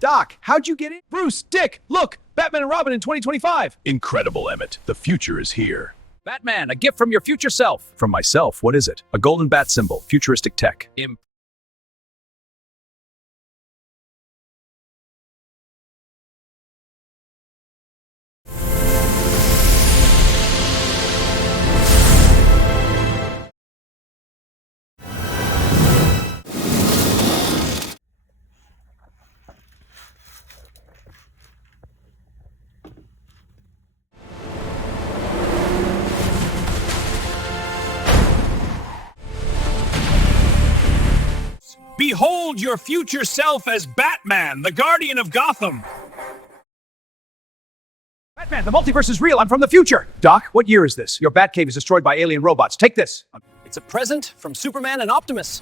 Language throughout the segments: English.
Doc, how'd you get in? Bruce, Dick, look! Batman and Robin in 2025! Incredible, Emmett. The future is here. Batman, a gift from your future self. From myself, what is it? A golden bat symbol, futuristic tech. Behold your future self as Batman, the guardian of Gotham. Batman, the multiverse is real. I'm from the future. Doc, what year is this? Your Batcave is destroyed by alien robots. Take this. It's a present from Superman and Optimus.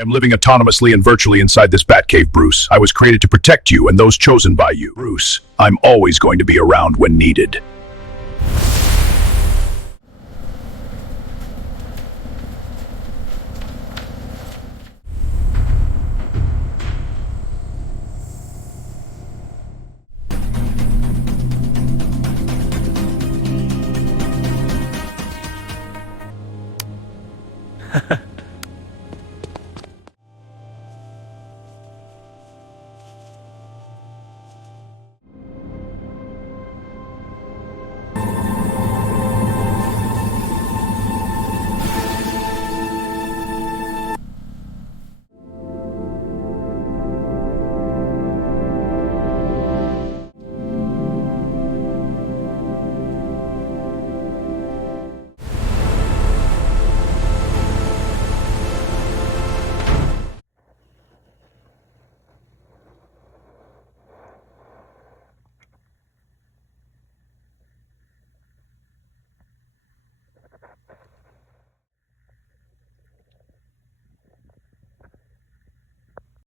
I am living autonomously and virtually inside this Batcave, Bruce. I was created to protect you and those chosen by you. Bruce, I'm always going to be around when needed.